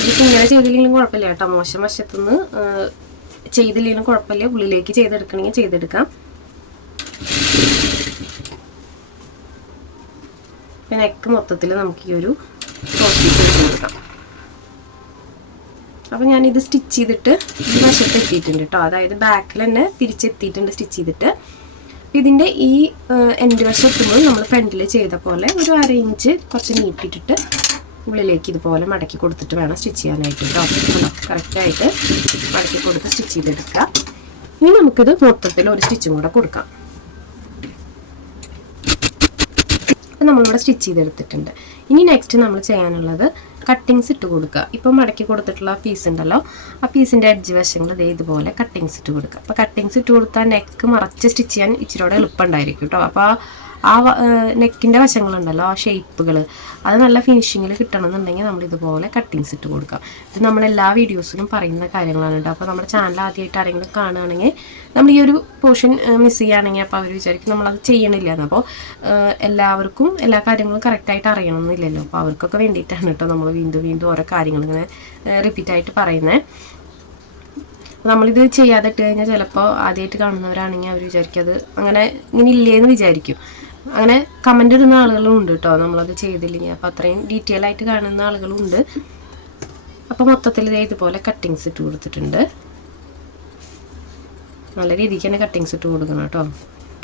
ഇതിപ്പോൾ ഇങ്ങനെ ചെയ്തില്ലെങ്കിലും കുഴപ്പമില്ല കേട്ടോ. മോശം വശത്തുനിന്ന് ചെയ്തില്ലെങ്കിലും കുഴപ്പമില്ല. ഉള്ളിലേക്ക് ചെയ്തെടുക്കണമെങ്കിൽ ചെയ്തെടുക്കാം. നെക്ക് മൊത്തത്തിൽ നമുക്ക് ഈ ഒരു അപ്പോൾ ഞാനിത് സ്റ്റിച്ച് ചെയ്തിട്ട് ഈ വശത്ത് എത്തിയിട്ടുണ്ട് കേട്ടോ അതായത് ബാക്കിൽ തന്നെ തിരിച്ചെത്തിയിട്ടുണ്ട് സ്റ്റിച്ച് ചെയ്തിട്ട്. ഇതിന്റെ ഈ എന്റെ വശം എത്തുമ്പോൾ നമ്മൾ ഫ്രണ്ടിൽ ചെയ്ത പോലെ ഒരു അര ഇഞ്ച് കുറച്ച് നീട്ടിയിട്ടിട്ട് ഉള്ളിലേക്ക് ഇതുപോലെ മടക്കി കൊടുത്തിട്ട് വേണം സ്റ്റിച്ച് ചെയ്യാനായിട്ട് കേട്ടോ കറക്റ്റായിട്ട് മടക്കി കൊടുത്ത് സ്റ്റിച്ച് ചെയ്തെടുക്കുക ഇനി നമുക്കിത് മൊത്തത്തിൽ ഒരു സ്റ്റിച്ചും കൂടെ കൊടുക്കാം. നമ്മളിവിടെ സ്റ്റിച്ച് ചെയ്തെടുത്തിട്ടുണ്ട്. ഇനി നെക്സ്റ്റ് നമ്മൾ ചെയ്യാനുള്ളത് കട്ടിങ്സ് ഇട്ട് കൊടുക്കുക. ഇപ്പം മടക്കി കൊടുത്തിട്ടുള്ള പീസ് ഉണ്ടല്ലോ ആ പീസിന്റെ അഡ്ജ് വശങ്ങൾ ദേ ഇതുപോലെ കട്ടിങ്സ് ഇട്ട് കൊടുക്കുക. അപ്പോൾ കട്ടിങ്സ് ഇട്ട് കൊടുത്താൽ നെക്ക് മറച്ച് സ്റ്റിച്ച് ചെയ്യാൻ ഇച്ചിരിയോടെ എളുപ്പമുണ്ടായിരിക്കും കേട്ടോ അപ്പോൾ ആ നെക്കിന്റെ വശങ്ങളുണ്ടല്ലോ ആ ഷേപ്പുകൾ അത് നല്ല ഫിനിഷിങ്ങിൽ കിട്ടണമെന്നുണ്ടെങ്കിൽ നമ്മൾ ഇതുപോലെ കട്ടിങ്സ് ഇട്ട് കൊടുക്കാം ഇത് നമ്മൾ എല്ലാ വീഡിയോസിലും പറയുന്ന കാര്യങ്ങളാണ് കേട്ടോ. അപ്പോൾ നമ്മുടെ ചാനൽ ആദ്യമായിട്ട് ആരെങ്കിലും കാണുകയാണെങ്കിൽ നമ്മൾ ഈ ഒരു പോർഷൻ മിസ് ചെയ്യുകയാണെങ്കിൽ അപ്പോൾ അവർ വിചാരിക്കും നമ്മളത് ചെയ്യണില്ല എന്ന് അപ്പോൾ എല്ലാവർക്കും എല്ലാ കാര്യങ്ങളും കറക്റ്റായിട്ട് അറിയണമെന്നില്ലല്ലോ. അപ്പോൾ അവർക്കൊക്കെ വേണ്ടിയിട്ടാണ് കേട്ടോ നമ്മൾ വീണ്ടും വീണ്ടും ഓരോ കാര്യങ്ങൾ ഇങ്ങനെ റിപ്പീറ്റായിട്ട് പറയുന്നത്. നമ്മളിത് ചെയ്യാതെ ഇട്ട് കഴിഞ്ഞാൽ ചിലപ്പോൾ ആദ്യമായിട്ട് കാണുന്നവരാണെങ്കിൽ അവർ വിചാരിക്കും അത് അങ്ങനെ ഇങ്ങനെ ഇല്ലേന്ന് വിചാരിക്കും. അങ്ങനെ കമന്റ് ഇടുന്ന ആളുകളും ഉണ്ട് കേട്ടോ നമ്മളത് ചെയ്തില്ലെങ്കിൽ അപ്പോൾ അത്രയും ഡീറ്റെയിൽ ആയിട്ട് കാണുന്ന ആളുകളും ഉണ്ട്. അപ്പോൾ മൊത്തത്തിൽ ദേ ഇതുപോലെ കട്ടിങ്സ് ഇട്ട് കൊടുത്തിട്ടുണ്ട്. നല്ല രീതിക്ക് തന്നെ കട്ടിങ്സ് ഇട്ട് കൊടുക്കണം കേട്ടോ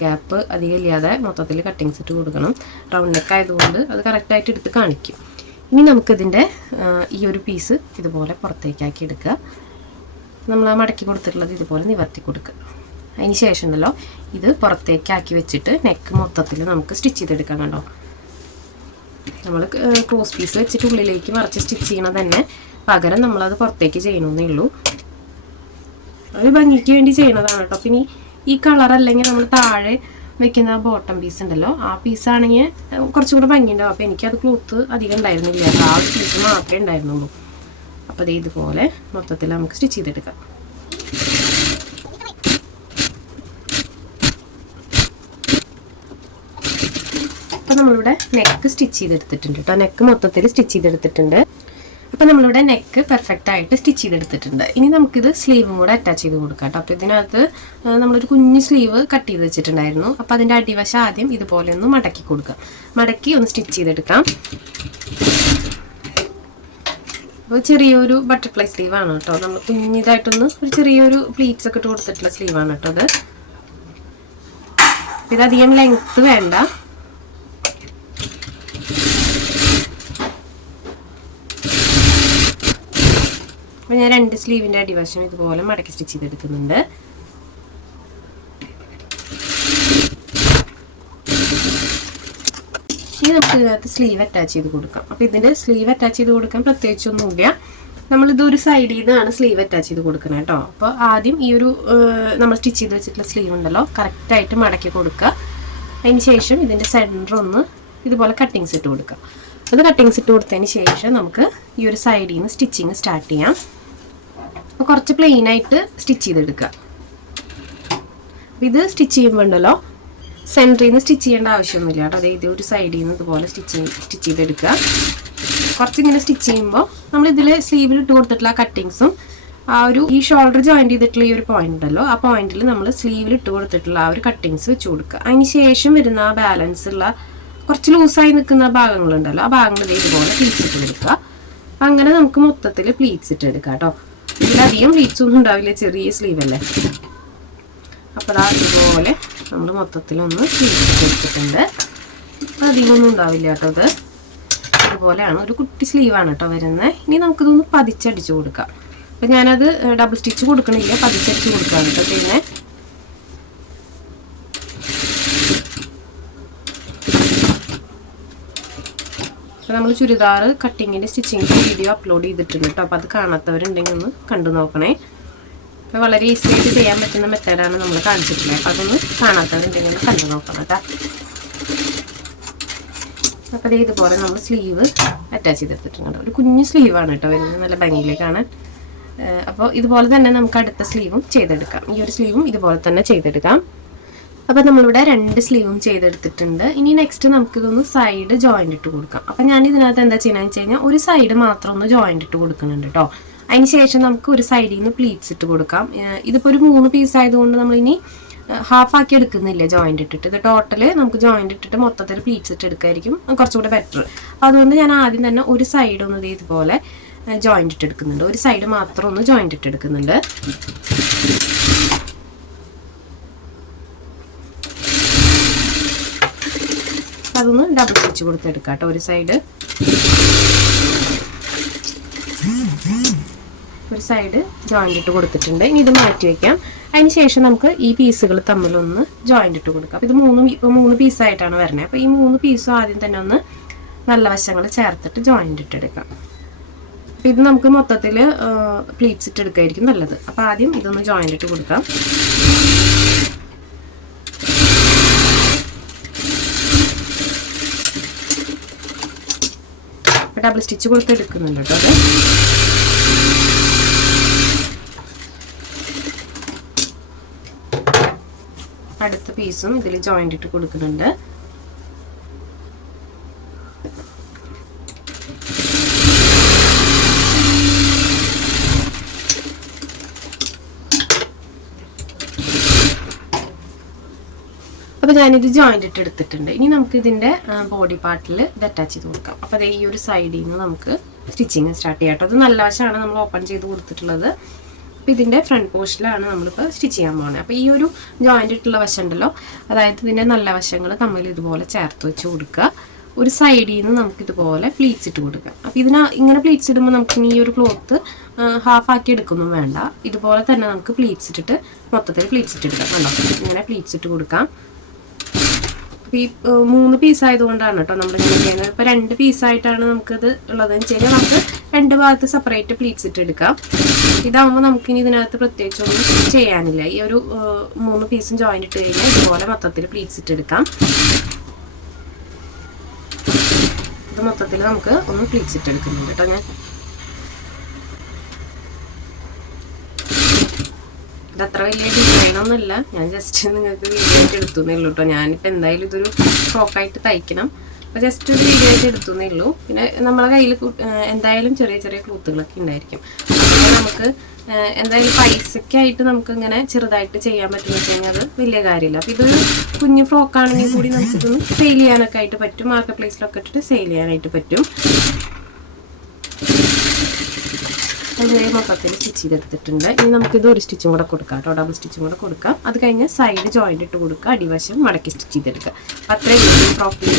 ഗ്യാപ്പ് അധികം ഇല്ലാതെ മൊത്തത്തിൽ കട്ടിങ്സ് ഇട്ട് കൊടുക്കണം. റൗണ്ട് നെക്ക് ആയതുകൊണ്ട് അത് കറക്റ്റായിട്ട് എടുത്ത് കാണിക്കും. ഇനി നമുക്കിതിന്റെ ഈ ഒരു പീസ് ഇതുപോലെ പുറത്തേക്കാക്കി എടുക്കുക. നമ്മൾ ആ മടക്കി കൊടുത്തിട്ടുള്ളത് ഇതുപോലെ നിവർത്തി കൊടുക്കുക. അതിന് ശേഷം ഉണ്ടല്ലോ ഇത് പുറത്തേക്കാക്കി വെച്ചിട്ട് നെക്ക് മൊത്തത്തിൽ നമുക്ക് സ്റ്റിച്ച് ചെയ്തെടുക്കാം കണ്ടോ. നമ്മൾ ക്രോസ് പീസ് വെച്ചിട്ട് ഉള്ളിലേക്ക് മറിച്ച് സ്റ്റിച്ച് ചെയ്യണം തന്നെ പകരം നമ്മളത് പുറത്തേക്ക് ചെയ്യണമെന്നേ ഉള്ളൂ. ഒരു ഭംഗിക്ക് വേണ്ടി ചെയ്യണതാണ് കേട്ടോ. പിന്നെ ഈ- കളർ അല്ലെങ്കിൽ നമ്മൾ താഴെ വെക്കുന്ന ബോട്ടം പീസ് ഉണ്ടല്ലോ ആ പീസ് ആണെങ്കിൽ കുറച്ചും കൂടെ ഭംഗിയുണ്ടാവും. അപ്പോൾ എനിക്കത് ക്ലോത്ത് അധികം ഉണ്ടായിരുന്നില്ല. ആ ഒരു പീസ് മാത്രമേ ഉണ്ടായിരുന്നുള്ളൂ. അപ്പോൾ ദേ ഇതുപോലെ മൊത്തത്തിൽ നമുക്ക് സ്റ്റിച്ച് ചെയ്തെടുക്കാം. നമ്മളിവിടെ നെക്ക് സ്റ്റിച്ച് ചെയ്തെടുത്തിട്ടുണ്ട് കേട്ടോ നെക്ക് മൊത്തത്തിൽ സ്റ്റിച്ച് ചെയ്തെടുത്തിട്ടുണ്ട്. അപ്പോൾ നമ്മളിവിടെ നെക്ക് പെർഫെക്റ്റ് ആയിട്ട് സ്റ്റിച്ച് ചെയ്തെടുത്തിട്ടുണ്ട്. ഇനി നമുക്കിത് സ്ലീവും കൂടെ അറ്റാച്ച് ചെയ്ത് കൊടുക്കാം കേട്ടോ അപ്പോൾ ഇതിനകത്ത് നമ്മളൊരു കുഞ്ഞു സ്ലീവ് കട്ട് ചെയ്ത് വെച്ചിട്ടുണ്ടായിരുന്നു. അപ്പോൾ അതിന്റെ അടിവശം ആദ്യം ഇതുപോലെ ഒന്ന് മടക്കി കൊടുക്കാം മടക്കി ഒന്ന് സ്റ്റിച്ച് ചെയ്തെടുക്കാം. അപ്പോൾ ചെറിയൊരു ബട്ടർഫ്ലൈ സ്ലീവാണ് കേട്ടോ നമ്മൾ കുഞ്ഞിതായിട്ടൊന്ന് ഒരു ചെറിയൊരു പ്ലീറ്റ്സ് ഒക്കെ ഇട്ട് കൊടുത്തിട്ടുള്ള സ്ലീവാണ് കേട്ടോ അത് ഇതധികം ലെങ്ത്ത് വേണ്ട. അപ്പോൾ ഞാൻ രണ്ട് സ്ലീവിന്റെ അടിവശം ഇതുപോലെ മടക്കി സ്റ്റിച്ച് ചെയ്തെടുക്കുന്നുണ്ട്. ഇനി നമുക്ക് ഇതിനകത്ത് സ്ലീവ് അറ്റാച്ച് ചെയ്ത് കൊടുക്കാം. അപ്പോൾ ഇതിന്റെ സ്ലീവ് അറ്റാച്ച് ചെയ്ത് കൊടുക്കാൻ പ്രത്യേകിച്ചൊന്നുമില്ല നമ്മളിത് ഒരു സൈഡിൽ നിന്നാണ് സ്ലീവ് അറ്റാച്ച് ചെയ്ത് കൊടുക്കുന്നത് കേട്ടോ. അപ്പോൾ ആദ്യം ഈ ഒരു നമ്മൾ സ്റ്റിച്ച് ചെയ്ത് വെച്ചിട്ടുള്ള സ്ലീവ് ഉണ്ടല്ലോ കറക്റ്റായിട്ട് മടക്കി കൊടുക്കുക. അതിന് ശേഷം ഇതിന്റെ സെന്റർ ഒന്ന് ഇതുപോലെ കട്ടിങ്സ് ഇട്ട് കൊടുക്കുക. അത് കട്ടിങ്സ് ഇട്ട് കൊടുത്തതിന് ശേഷം നമുക്ക് ഈ ഒരു സൈഡിൽ നിന്ന് സ്റ്റിച്ചിങ് സ്റ്റാർട്ട് ചെയ്യാം. അപ്പോൾ കുറച്ച് പ്ലെയിൻ ആയിട്ട് സ്റ്റിച്ച് ചെയ്തെടുക്കുക. ഇത് സ്റ്റിച്ച് ചെയ്യുമ്പോൾ ഉണ്ടല്ലോ സെന്ററിൽ നിന്ന് സ്റ്റിച്ച് ചെയ്യേണ്ട ആവശ്യമൊന്നുമില്ല കേട്ടോ. അതായത് ഒരു സൈഡിൽ നിന്ന് ഇതുപോലെ സ്റ്റിച്ച് സ്റ്റിച്ച് ചെയ്തെടുക്കുക. കുറച്ചിങ്ങനെ സ്റ്റിച്ച് ചെയ്യുമ്പോൾ നമ്മൾ ഇതിൽ സ്ലീവിൽ ഇട്ട് കൊടുത്തിട്ടുള്ള കട്ടിങ്സും ആ ഒരു ഈ ഷോൾഡർ ജോയിന്റ് ചെയ്തിട്ടുള്ള ഈ ഒരു പോയിന്റ് ഉണ്ടല്ലോ ആ പോയിന്റിൽ നമ്മൾ സ്ലീവിൽ ഇട്ട് കൊടുത്തിട്ടുള്ള ആ ഒരു കട്ടിങ്സ് വെച്ച് കൊടുക്കുക. അതിന് ശേഷം വരുന്ന ആ ബാലൻസ് ഉള്ള കുറച്ച് ലൂസായി നിൽക്കുന്ന ഭാഗങ്ങളുണ്ടല്ലോ ആ ഭാഗങ്ങളിൽ ഇതുപോലെ പ്ലീറ്റ്സ് ഇട്ട് കൊടുക്കുക. അങ്ങനെ നമുക്ക് മൊത്തത്തിൽ പ്ലീറ്റ്സ് ഇട്ട് എടുക്കാം കേട്ടോ. ഇതിലധികം ഒന്നും ഉണ്ടാവില്ല ചെറിയ സ്ലീവല്ലേ അപ്പോൾ ദാ ഇതുപോലെ നമ്മൾ മൊത്തത്തിലൊന്ന് പ്ലീറ്റ്സ് ഇട്ട് എടുത്തിട്ടുണ്ട് അധികമൊന്നും ഉണ്ടാവില്ല കേട്ടോ ഇത്. ഇതുപോലെയാണ്. ഒരു കുട്ടി സ്ലീവാണ് കേട്ടോ വരുന്നത്. ഇനി നമുക്കിതൊന്ന് പതിച്ചടിച്ച് കൊടുക്കാം. അപ്പം ഞാനത് ഡബിൾ സ്റ്റിച്ച് കൊടുക്കണില്ല. പതിച്ചടിച്ച് കൊടുക്കാം കേട്ടോ ചെയ്യുന്നത്. അപ്പോൾ നമ്മൾ ചുരിദാർ കട്ടിങ്ങിന്റെ സ്റ്റിച്ചിങ്ങിന്റെ വീഡിയോ അപ്ലോഡ് ചെയ്തിട്ടുണ്ട് കേട്ടോ അപ്പോൾ അത് കാണാത്തവരുണ്ടെങ്കിൽ ഒന്ന് കണ്ടു നോക്കണേ. അപ്പോൾ വളരെ ഈസി ആയിട്ട് ചെയ്യാൻ പറ്റുന്ന മെത്തേഡാണ് നമ്മൾ കാണിച്ചിട്ടുള്ളത്. അപ്പോൾ അതൊന്ന് കാണാത്തവരുണ്ടെങ്കിൽ ഒന്ന് കണ്ടു നോക്കണം കേട്ടോ അപ്പോൾ അതേ ഇതുപോലെ നമ്മൾ സ്ലീവ് അറ്റാച്ച് ചെയ്തെടുത്തിട്ടുണ്ട്. ഒരു കുഞ്ഞു സ്ലീവാണ് കേട്ടോ വരുന്നത്. നല്ല ഭംഗിയിലേക്കാണ്. അപ്പോൾ ഇതുപോലെ തന്നെ നമുക്ക് അടുത്ത സ്ലീവും ചെയ്തെടുക്കാം. ഈ ഒരു സ്ലീവും ഇതുപോലെ തന്നെ ചെയ്തെടുക്കാം. അപ്പോൾ നമ്മളിവിടെ രണ്ട് സ്ലീവും ചെയ്തെടുത്തിട്ടുണ്ട്. ഇനി നെക്സ്റ്റ് നമുക്കിതൊന്ന് സൈഡ് ജോയിന്റ് ഇട്ട് കൊടുക്കാം. അപ്പം ഞാൻ ഇതിനകത്ത് എന്താ ചെയ്യുന്നതെന്ന് വെച്ച് കഴിഞ്ഞാൽ ഒരു സൈഡ് മാത്രം ഒന്ന് ജോയിന്റ് ഇട്ട് കൊടുക്കുന്നുണ്ട് കേട്ടോ അതിന് ശേഷം നമുക്ക് ഒരു സൈഡിൽ നിന്ന് പ്ലീറ്റ്സ് ഇട്ട് കൊടുക്കാം. ഇതിപ്പോൾ ഒരു മൂന്ന് പീസ് ആയതുകൊണ്ട് നമ്മളിനി ഹാഫ് ആക്കി എടുക്കുന്നില്ല ജോയിന്റ് ഇട്ടിട്ട്. ഇത് ടോട്ടൽ നമുക്ക് ജോയിന്റ് ഇട്ടിട്ട് മൊത്തത്തിൽ പ്ലീറ്റ്സ് ഇട്ട് എടുക്കായിരിക്കും. കുറച്ചുകൂടെ ബെറ്റർ അതുകൊണ്ട് ഞാൻ ആദ്യം തന്നെ ഒരു സൈഡ് ഒന്ന് ഇതുപോലെ ജോയിന്റ് ഇട്ട് എടുക്കുന്നുണ്ട്. ഒരു സൈഡ് മാത്രം ഒന്ന് ജോയിന്റ് ഇട്ട് എടുക്കുന്നുണ്ട്. അതൊന്ന് ഡബിൾ സ്റ്റിച്ച് കൊടുത്തെടുക്കാം കേട്ടോ ഒരു സൈഡ് ഒരു സൈഡ് ജോയിന്റ് ഇട്ട് കൊടുത്തിട്ടുണ്ട്. ഇനി ഇത് മാറ്റി വയ്ക്കാം അതിന് ശേഷം നമുക്ക് ഈ പീസുകൾ തമ്മിലൊന്ന് ജോയിന്റ് ഇട്ട് കൊടുക്കാം. അപ്പോൾ ഇത് മൂന്ന് മൂന്ന് പീസായിട്ടാണ് വരുന്നത് അപ്പോൾ ഈ മൂന്ന് പീസും ആദ്യം തന്നെ ഒന്ന് നല്ല വശങ്ങൾ ചേർത്തിട്ട് ജോയിന്റ് ഇട്ടെടുക്കാം അപ്പോൾ ഇത് നമുക്ക് മൊത്തത്തിൽ പ്ലീറ്റ്സ് ഇട്ട് എടുക്കായിരിക്കും നല്ലത്. അപ്പോൾ ആദ്യം ഇതൊന്ന് ജോയിന്റ് ഇട്ട് കൊടുക്കാം. ഡബിൾ സ്റ്റിച്ച് കൊടുത്ത് എടുക്കുന്നുണ്ട് കേട്ടോ അത്. അടുത്ത പീസും ഇതിൽ ജോയിന്റ് ഇട്ട് കൊടുക്കുന്നുണ്ട്. ഞാനിത് ജോയിന്റ് ഇട്ട് എടുത്തിട്ടുണ്ട്. ഇനി നമുക്ക് ഇതിന്റെ ബോഡി പാർട്ടിൽ ഇത് അറ്റാച്ച് ചെയ്ത് കൊടുക്കാം. അപ്പോൾ അതേ ഈ ഒരു സൈഡിൽ നിന്ന് നമുക്ക് സ്റ്റിച്ചിങ് സ്റ്റാർട്ട് ചെയ്യാം അത് നല്ല വശമാണ് നമ്മൾ ഓപ്പൺ ചെയ്ത് കൊടുത്തിട്ടുള്ളത്. അപ്പോൾ ഇതിന്റെ ഫ്രണ്ട് പോർഷനിലാണ് നമ്മളിപ്പോൾ സ്റ്റിച്ച് ചെയ്യാൻ പോകുന്നത് അപ്പോൾ ഈ ഒരു ജോയിന്റ് ഇട്ടുള്ള വശം ഉണ്ടല്ലോ അതായത് ഇതിന്റെ നല്ല വശങ്ങൾ തമ്മിൽ ഇതുപോലെ ചേർത്ത് വെച്ച് കൊടുക്കുക. ഒരു സൈഡിൽ നിന്ന് നമുക്ക് ഇതുപോലെ പ്ലീറ്റ്സ് ഇട്ട് കൊടുക്കാം അപ്പോൾ ഇതിന് ഇങ്ങനെ പ്ലീറ്റ്സ് ഇടുമ്പോൾ നമുക്ക് ഈ ഒരു ക്ലോത്ത് ഹാഫ് ആക്കി എടുക്കൊന്നും വേണ്ട. ഇതുപോലെ തന്നെ നമുക്ക് പ്ലീറ്റ്സ് ഇട്ടിട്ട് മൊത്തത്തിൽ പ്ലീറ്റ്സ് ഇട്ട് കണ്ടോ? ഇങ്ങനെ പ്ലീറ്റ്സ് ഇട്ട് കൊടുക്കാം. മൂന്ന് പീസ് ആയതുകൊണ്ടാണ് കേട്ടോ നമ്മൾ ഇങ്ങനെ ചെയ്യുന്നത് ഇപ്പോൾ രണ്ട് പീസായിട്ടാണ് നമുക്കത് ഉള്ളതെന്ന് വെച്ച് കഴിഞ്ഞാൽ നമുക്ക് രണ്ട് ഭാഗത്ത് സെപ്പറേറ്റ് പ്ലീറ്റ്സ് ഇട്ട് എടുക്കാം. ഇതാകുമ്പോൾ നമുക്കിനി ഇതിനകത്ത് പ്രത്യേകിച്ചൊന്നും ചെയ്യാനില്ല. ഈ ഒരു മൂന്ന് പീസും ജോയിൻ ഇട്ട് കഴിഞ്ഞാൽ ഇതുപോലെ മൊത്തത്തിൽ പ്ലീറ്റ്സ് ഇട്ട് എടുക്കാം. ഇത് മൊത്തത്തിൽ നമുക്ക് ഒന്ന് പ്ലീറ്റ്സ് ഇട്ട് എടുക്കുന്നുണ്ട് കേട്ടോ ഞാൻ. അത്ര വലിയ ഡിസൈൻ ഒന്നുമില്ല ഞാൻ ജസ്റ്റ് നിങ്ങൾക്ക് വീഡിയോ ആയിട്ട് എടുത്തുന്നേ ഉള്ളൂ കേട്ടോ ഞാനിപ്പോൾ എന്തായാലും ഇതൊരു ഫ്രോക്കായിട്ട് തയ്ക്കണം. അപ്പോൾ ജസ്റ്റ് ഒരു വീഡിയോ ആയിട്ട് എടുത്തുന്നേ ഉള്ളൂ. പിന്നെ നമ്മളെ കയ്യിൽ എന്തായാലും ചെറിയ ചെറിയ ക്ലൂത്തുകളൊക്കെ ഉണ്ടായിരിക്കും. അപ്പോൾ നമുക്ക് എന്തായാലും പൈസയ്ക്കായിട്ട് നമുക്ക് ഇങ്ങനെ ചെറുതായിട്ട് ചെയ്യാൻ പറ്റുമെന്ന് വെച്ച് കഴിഞ്ഞാൽ അത് വലിയ കാര്യമില്ല. അപ്പോൾ ഇതൊരു കുഞ്ഞു ഫ്രോക്കാണെങ്കിൽ കൂടി നമുക്കിതൊന്ന് സെയിൽ ചെയ്യാനൊക്കെ ആയിട്ട് പറ്റും. മാർക്കറ്റ് പ്ലേസിലൊക്കെ ഇട്ടിട്ട് സെയിൽ ചെയ്യാനായിട്ട് പറ്റും. അങ്ങനെ മൊത്തത്തിൽ സ്റ്റിച്ച് ചെയ്തെടുത്തിട്ടുണ്ട്. ഇനി നമുക്ക് ഇത് ഒരു സ്റ്റിച്ചും കൂടെ കൊടുക്കാം കേട്ടോ. ഡബിൾ സ്റ്റിച്ചും കൂടെ കൊടുക്കാം. അത് കഴിഞ്ഞ് സൈഡ് ജോയിന്റ് ഇട്ട് കൊടുക്കുക. അടിവശം മടക്കി സ്റ്റിച്ച് ചെയ്തെടുക്കുക. അപ്പം അത്രയും ഫ്രോക്കിൽ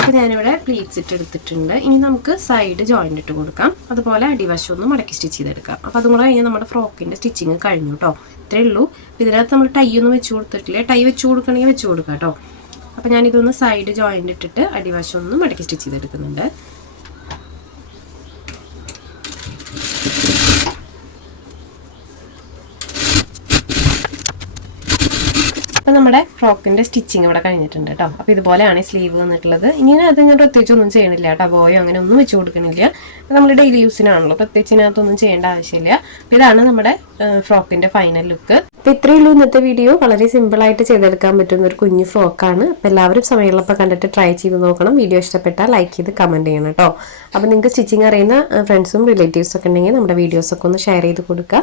അപ്പോൾ ഞാനിവിടെ പ്ലീറ്റ്സ് ഇട്ട് എടുത്തിട്ടുണ്ട്. ഇനി നമുക്ക് സൈഡ് ജോയിന്റ് ഇട്ട് കൊടുക്കാം. അതുപോലെ അടിവശം ഒന്ന് മടക്കി സ്റ്റിച്ച് ചെയ്തെടുക്കാം. അപ്പോൾ അതും കൂടെ കഴിഞ്ഞാൽ നമ്മുടെ ഫ്രോക്കിന്റെ സ്റ്റിച്ചിങ് കഴിഞ്ഞു കേട്ടോ. ഇത്രയേ ഉള്ളൂ. ഇതിനകത്ത് നമ്മൾ ടൈ ഒന്നും വെച്ച് കൊടുത്തിട്ടില്ല. ടൈ വെച്ച് കൊടുക്കണമെങ്കിൽ വെച്ച് കൊടുക്കാം കേട്ടോ. അപ്പോൾ ഞാനിതൊന്ന് സൈഡ് ജോയിന്റ് ഇട്ടിട്ട് അടിവശം ഒന്ന് മടക്കി സ്റ്റിച്ച് ചെയ്തെടുക്കുന്നുണ്ട്. ഇപ്പൊ നമ്മുടെ ഫ്രോക്കിന്റെ സ്റ്റിച്ചിങ് ഇവിടെ കഴിഞ്ഞിട്ടുണ്ട് കേട്ടോ അപ്പോൾ ഇതുപോലെയാണ് സ്ലീവ് വന്നിട്ടുള്ളത്. ഇങ്ങനെ അത് ഞാൻ പ്രത്യേകിച്ച് ഒന്നും ചെയ്യണില്ല കേട്ടോ ബോയോ അങ്ങനെ ഒന്നും വെച്ച് കൊടുക്കണില്ല. നമ്മൾ ഡെയിലി യൂസിനാണല്ലോ പ്രത്യേകിച്ച് ഇതിനകത്തൊന്നും ചെയ്യേണ്ട ആവശ്യമില്ല. അപ്പം ഇതാണ് നമ്മുടെ ഫ്രോക്കിന്റെ ഫൈനൽ ലുക്ക് അപ്പോൾ ഇത്രയേ ഉള്ളൂ ഇന്നത്തെ വീഡിയോ വളരെ സിമ്പിളായിട്ട് ചെയ്തെടുക്കാൻ പറ്റുന്ന ഒരു കുഞ്ഞു ഫ്രോക്കാണ്. അപ്പോൾ എല്ലാവരും സമയമുള്ളപ്പോൾ കണ്ടിട്ട് ട്രൈ ചെയ്ത് നോക്കണം. വീഡിയോ ഇഷ്ടപ്പെട്ടാൽ ലൈക്ക് ചെയ്ത് കമന്റ് ചെയ്യണം കേട്ടോ അപ്പോൾ നിങ്ങൾക്ക് സ്റ്റിച്ചിങ് അറിയുന്ന ഫ്രണ്ട്സും റിലേറ്റീവ്സൊക്കെ ഉണ്ടെങ്കിൽ നമ്മുടെ വീഡിയോസൊക്കെ ഒന്ന് ഷെയർ ചെയ്ത് കൊടുക്കുക.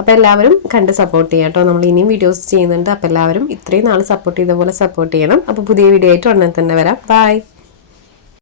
അപ്പൊ എല്ലാവരും കണ്ട് സപ്പോർട്ട് ചെയ്യാം കേട്ടോ നമ്മൾ ഇനിയും വീഡിയോസ് ചെയ്യുന്നുണ്ട്. അപ്പോൾ എല്ലാവരും ഇത്രയും നാൾ സപ്പോർട്ട് ചെയ്ത പോലെ സപ്പോർട്ട് ചെയ്യണം. അപ്പോൾ പുതിയ വീഡിയോ ആയിട്ട് ഉടനെ തന്നെ വരാം. ബൈ